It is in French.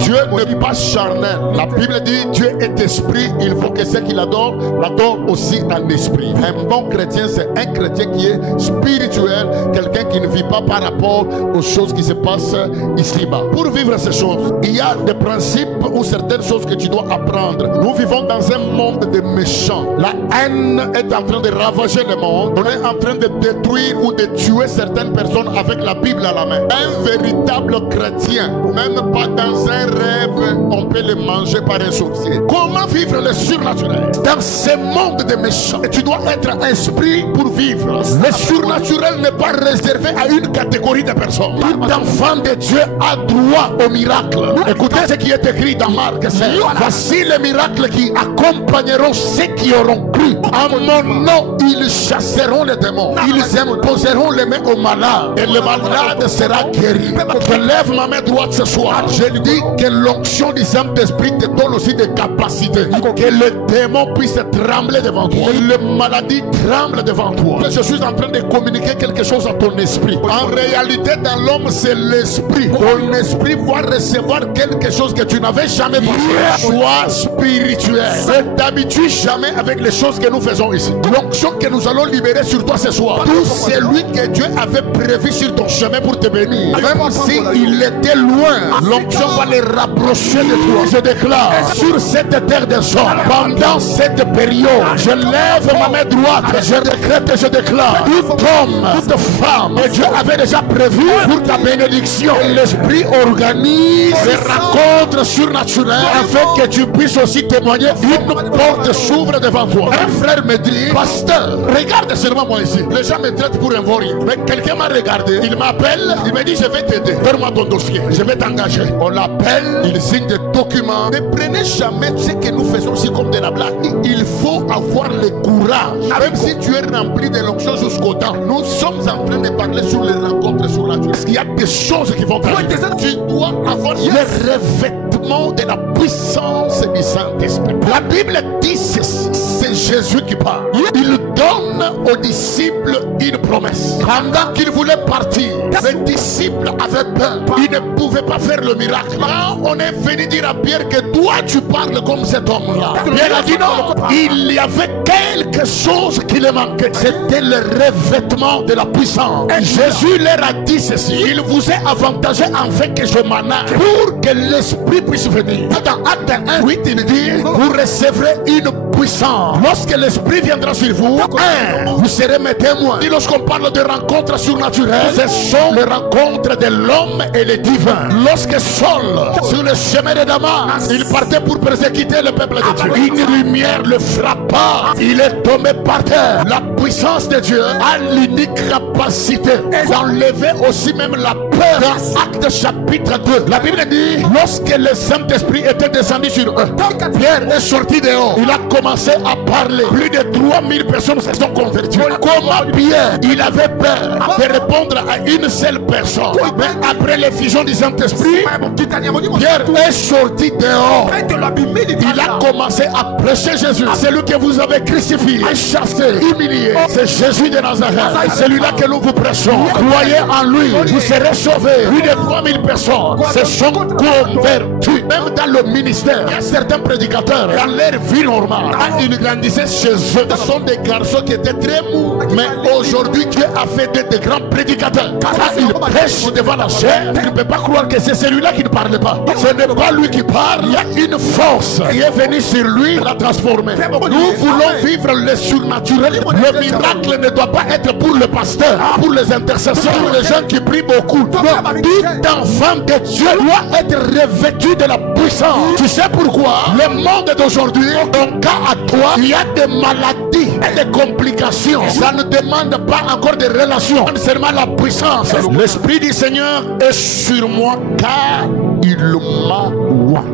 Dieu n'est pas charnel. La Bible dit Dieu est esprit. Il faut que ce qu'il adore, l'adore aussi en esprit. Un bon chrétien, c'est un chrétien qui est spirituel, quelqu'un qui ne vit pas par rapport aux choses qui se passent ici-bas. Pour vivre ces choses, il y a des principes ou certaines choses que tu dois apprendre. Nous vivons dans un monde de méchants. La haine est en train de ravager le monde. On est en train de détruire ou de tuer certaines personnes avec la Bible à la main. Un véritable chrétien, même pas dans un rêve, on peut le manger par un sorcier. Comment vivre le surnaturel dans ce monde de méchants? Et tu dois être un esprit pour vivre. Le surnaturel n'est pas réservé à une catégorie de personnes. Tout enfant de Dieu a droit au miracle. Écoutez ce qui est écrit dans Marc 16. Voici les miracles qui accompagneront ceux qui auront cru. En mon nom, ils chasseront les démons. Ils imposeront les mains aux malades. Et le malade sera guéri. Je lève ma main droite ce soir. Je dis que l'onction du Saint-Esprit te donne aussi des capacités. Que les démons puissent trembler devant toi. Que les maladies tremblent devant toi. Je suis en train de communiquer quelque chose à ton esprit. En réalité, dans l'homme, c'est l'esprit. Ton esprit va recevoir quelque chose que tu n'avais jamais pensé. Sois spirituel. Ne t'habitue jamais avec les choses que nous faisons ici. L'onction que nous allons libérer sur toi ce soir. Tout celui que Dieu avait prévu sur ton chemin pour te bénir, même s'il était loin, l'onction va les rapprocher de toi. Je déclare sur cette terre des hommes, pendant cette période, je lève ma main droite, je décrète et je déclare, tout homme, toute femme que Dieu avait déjà prévu pour ta bénédiction, l'esprit organise des rencontres surnaturelles afin que tu puisses aussi témoigner. Une porte s'ouvre devant toi. Un frère me dit, pasteur, regarde seulement moi ici. Les gens me traitent pour un vaurien. Mais quelqu'un m'a regardé, il m'appelle, il me dit, je vais t'aider. Donne-moi ton dossier, je vais t'engager. On l'appelle, il signe des documents. Ne prenez jamais ce que nous faisons ici comme de la blague. Il faut avoir le courage. Même si tu es rempli de l'onction jusqu'au temps, nous sommes en train de parler sur les rencontres surnaturelles. Parce qu'il y a des choses qui vont arriver. Tu dois avoir le revêtement de la puissance du Saint-Esprit. La Bible dit ceci, c'est Jésus qui parle. Il donne aux disciples une promesse. Pendant qu'il voulait partir, les disciples avaient peur. Ils ne pouvaient pas faire le miracle. Quand on est venu dire à Pierre que toi tu parles comme cet homme-là, Pierre a dit non. Il y avait quelque chose qui le manquait. C'était le revêtement de la puissance. Et Jésus leur a dit ceci, il vous est avantagé en fait que je m'enarre pour que l'esprit puisse venir. Dans Acte 1, 8, il dit, vous recevrez une puissance. Lorsque l'esprit viendra sur vous, vous serez mes témoins. Et lorsqu'on parle de rencontres surnaturelles, ce sont les rencontres de l'homme et le divin. Lorsque Saul, sur le chemin de Damas, il partait pour persécuter le peuple de Dieu, une lumière le frappa, il est tombé par terre. La puissance de Dieu a l'unique capacité d'enlever aussi même la peur. Dans Acte chapitre 2, la Bible dit, lorsque le Saint-Esprit était descendu sur eux, Pierre est sorti dehors, il a commencé à parler. Plus de 3000 personnes se sont converties. Comment Pierre, il avait peur de répondre à une seule personne, mais après l'effusion du Saint-Esprit, Pierre est sorti dehors. Il a commencé à prêcher Jésus. C'est lui que vous avez crucifié, chassé, humilié. C'est Jésus de Nazareth. C'est celui-là que nous vous prêchons. Croyez en lui, vous serez sauvés. Plus de 3000 personnes se sont converties. Même dans le ministère, il y a certains prédicateurs, dans leur vie normale, ils grandissaient chez eux. Ce sont des garçons qui étaient très mous. Mais aujourd'hui, Dieu a fait des grands prédicateurs. Quand ils prêchent devant la chair, tu ne peux pas croire que c'est celui-là qui ne parle pas. Ce n'est pas lui qui parle. Il y a une force qui est venue sur lui pour la transformer. Nous voulons vivre le surnaturel. Le miracle ne doit pas être pour le pasteur, pour les intercesseurs, pour les gens qui prient beaucoup. Non, tout enfant de Dieu doit être revêtu de la puissance. Tu sais pourquoi? Le monde d'aujourd'hui, ton cas à toi, il y a des maladies et des complications. Ça ne demande pas encore de relations, seulement la puissance. L'Esprit du Seigneur est sur moi car il m'a oint.